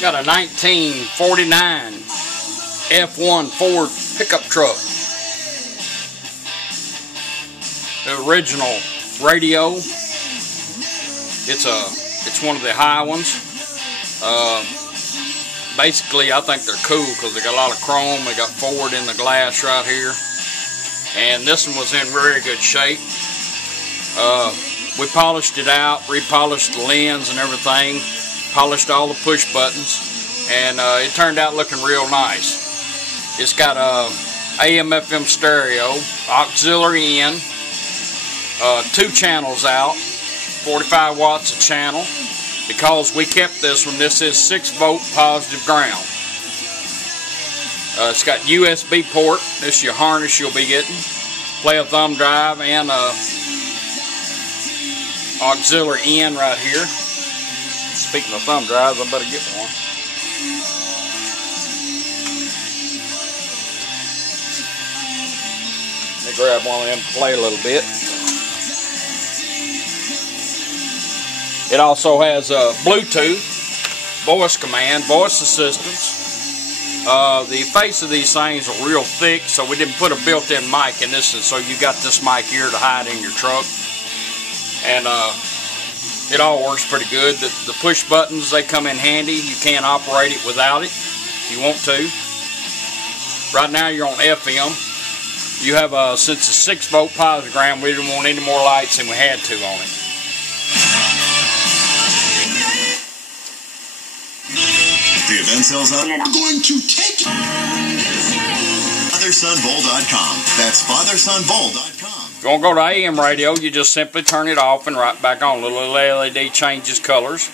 Got a 1949 F1 Ford pickup truck. The original radio. It's one of the high ones. Basically, I think they're cool because they got a lot of chrome. They got Ford in the glass right here, and this one was in very good shape. We polished it out, repolished the lens and everything, polished all the push buttons, and it turned out looking real nice. It's got a AM/FM stereo, auxiliary in, 2 channels out, 45 watts a channel. Because we kept this one, this is 6-volt positive ground. It's got USB port. This is your harness you'll be getting. Play a thumb drive and auxiliary in right here. Speaking of thumb drives, I better get one. Let me grab one of them to play a little bit. It also has Bluetooth, voice command, voice assistance. The face of these things are real thick, so we didn't put a built-in mic in this, so you got this mic here to hide in your truck. And it all works pretty good. The push buttons, they come in handy. You can't operate it without it if you want to. Right now you're on FM. You have since it's 6-volt positive ground, we didn't want any more lights than we had to on it. The event sells out. We're going to take it. FatherSonBowl.com. That's FatherSonBowl.com. If you want to go to AM radio, you just simply turn it off and right back on. The little LED changes colors.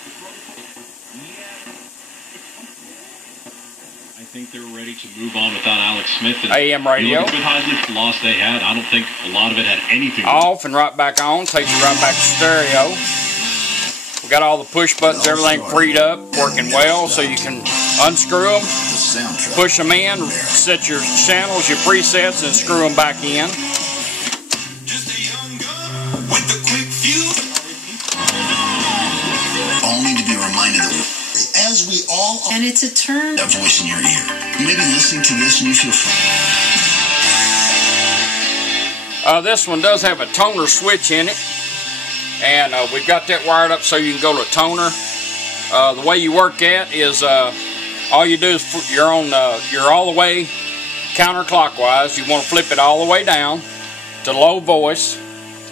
I think they're ready to move on without Alex Smith. And AM radio. With the loss they had, I don't think a lot of it had anything to do. Off and right back on. Takes you right back to stereo. We got all the push buttons, everything freed up, working well, so you can unscrew them, push them in, set your channels, your presets, and screw them back in. All need to be reminded that as we all are, and it's a turn. That voice in your ear. You may be listening to this and you feel. This one does have a toner switch in it. And we've got that wired up so you can go to toner. The way you work that is all you do is you're all the way counterclockwise. You want to flip it all the way down to low voice.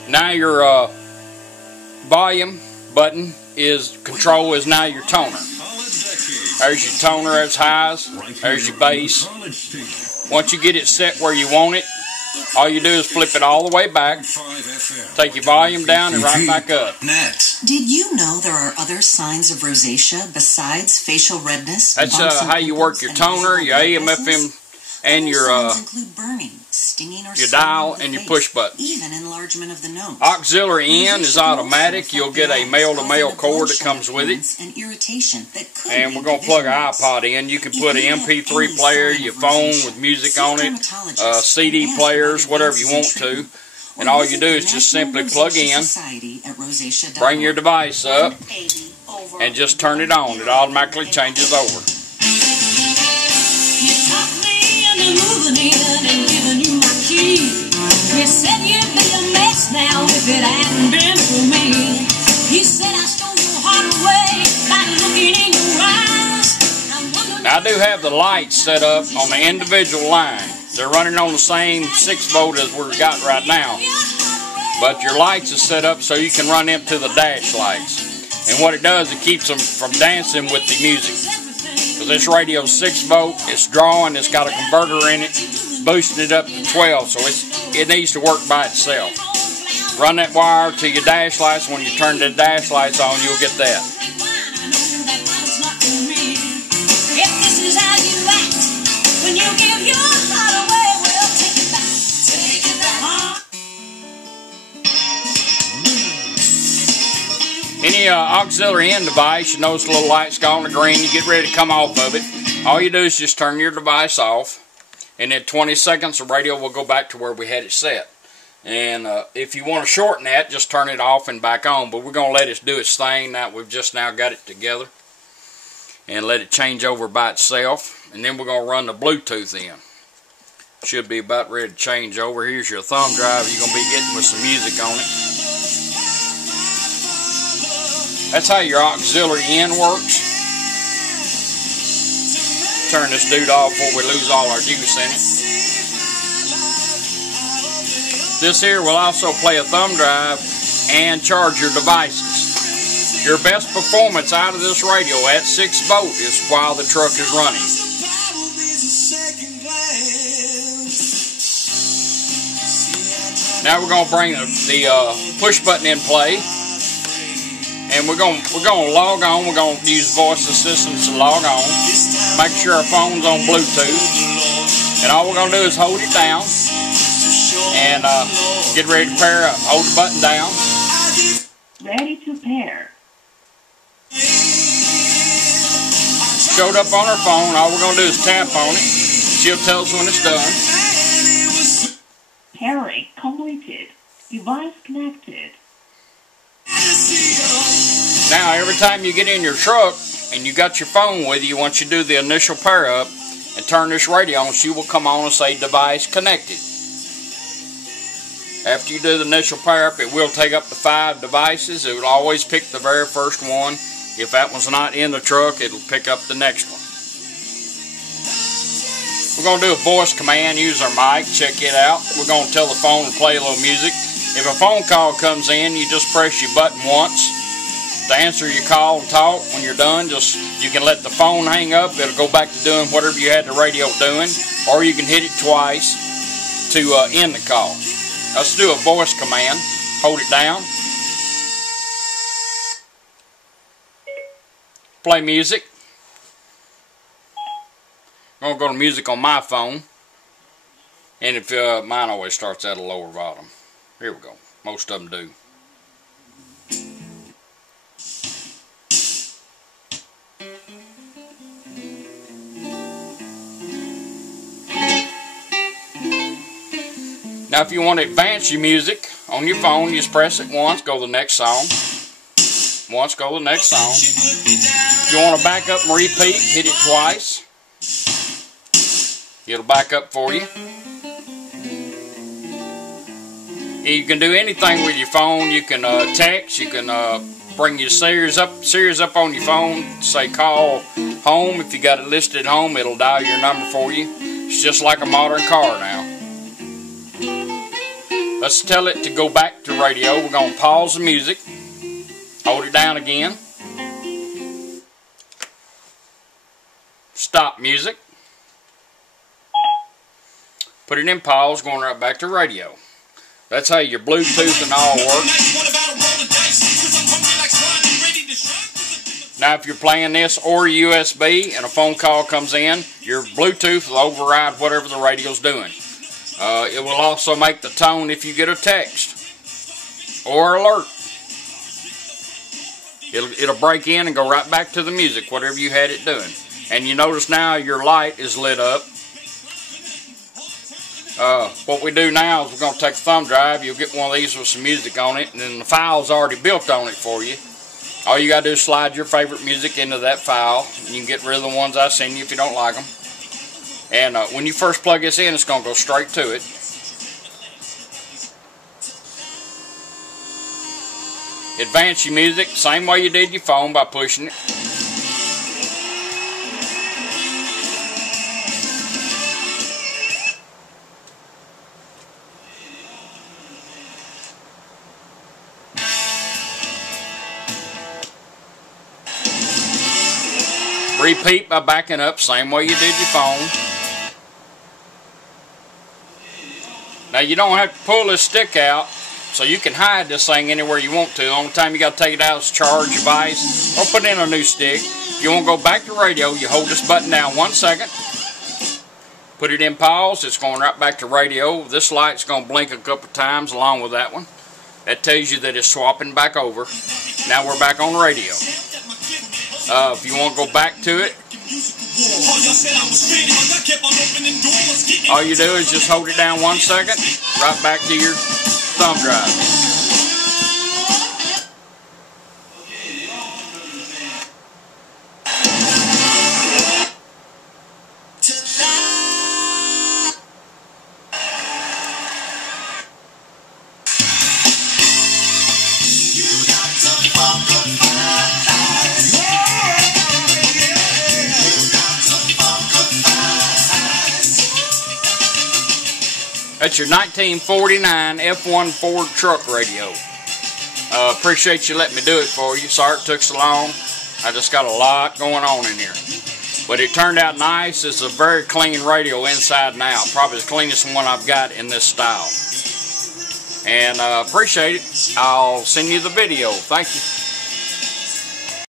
Now your volume button is now your toner. There's your toner, there's highs, there's your bass. Once you get it set where you want it, all you do is flip it all the way back, take your volume down and right back up. Did you know there are other signs of rosacea besides facial redness? That's how you work your toner, your AM/FM, and your dial and your push button. Even enlargement of the nose. Auxiliary in is automatic. You'll get a male-to-male cord that comes with it. And we're going to plug an iPod in. You can put an MP3 player, your phone with music on it, CD players, whatever you want to. And all you do is just simply plug in, bring your device up, and just turn it on. It automatically changes over. You said you'd be a mess now if it hadn't been for me. You said I stole your heart away by looking in your eyes. Now I do have the lights set up on the individual line. They're running on the same 6-volt as we've got right now. But your lights are set up so you can run them to the dash lights. And what it does, it keeps them from dancing with the music. Because this radio's 6-volt, it's drawing, it's got a converter in it, boosting it up to 12, so it needs to work by itself. Run that wire to your dash lights. When you turn the dash lights on, you'll get that. Any auxiliary in device, you notice the little light's gone to green, you get ready to come off of it. All you do is just turn your device off, and in 20 seconds the radio will go back to where we had it set. And if you want to shorten that, just turn it off and back on, but we're going to let it do its thing now we've just now got it together. and let it change over by itself, and then we're going to run the Bluetooth in. Should be about ready to change over. Here's your thumb drive you're going to be getting with some music on it. That's how your auxiliary in works. Turn this dude off before we lose all our juice in it. This here will also play a thumb drive and charge your devices. Your best performance out of this radio at 6 volt is while the truck is running. Now we're going to bring the push button in play, and we're going to log on. We're going to use voice assistance to log on. Make sure our phone's on Bluetooth, and all we're going to do is hold it down and get ready to pair up. Hold the button down. Ready to pair. Showed up on our phone. All we're going to do is tap on it. She'll tell us when it's done. Pairing completed. Device connected. Now, every time you get in your truck and you got your phone with you, once you do the initial pair up and turn this radio on, she will come on and say device connected. After you do the initial pair up, it will take up to 5 devices. It will always pick the very first one. If that one's not in the truck, it'll pick up the next one. We're going to do a voice command, use our mic, check it out. We're going to tell the phone to play a little music. If a phone call comes in, you just press your button once to answer your call and talk. When you're done, you can let the phone hang up. It'll go back to doing whatever you had the radio doing, or you can hit it twice to end the call. Let's do a voice command. Hold it down. Play music. I'm going to go to music on my phone. And if mine always starts at a lower bottom. Here we go. Most of them do. Now if you want to advance your music on your phone, you just press it once, go to the next song. Once, go to the next song. If you want to back up and repeat, hit it twice. It'll back up for you. You can do anything with your phone. You can text. You can bring your series up on your phone. Say call home. If you got it listed at home, it'll dial your number for you. It's just like a modern car now. Let's tell it to go back to radio. We're going to pause the music. Hold it down again. Stop music. Put it in pause, going right back to radio. That's how your Bluetooth and all work. Now if you're playing this or USB and a phone call comes in, your Bluetooth will override whatever the radio's doing. It will also make the tone if you get a text or alert. It'll break in and go right back to the music, whatever you had it doing. And you notice now your light is lit up. What we do now is we're going to take a thumb drive. You'll get one of these with some music on it, and then the file's already built on it for you. All you got to do is slide your favorite music into that file. And you can get rid of the ones I send you if you don't like them. And when you first plug this in, it's going to go straight to it. Advance your music, same way you did your phone by pushing it. Repeat by backing up, same way you did your phone. Now you don't have to pull this stick out, so you can hide this thing anywhere you want to. The only time you got to take it out is charge your device or put in a new stick. If you want to go back to radio, you hold this button down 1 second. Put it in pause, it's going right back to radio. This light's going to blink a couple times along with that one. That tells you that it's swapping back over. Now we're back on radio. If you want to go back to it, all you do is just hold it down 1 second, right back to your thumb drive. That's your 1949 F1 Ford truck radio. Appreciate you letting me do it for you. Sorry it took so long. I just got a lot going on in here. But it turned out nice. It's a very clean radio inside and out. Probably the cleanest one I've got in this style. And appreciate it. I'll send you the video. Thank you.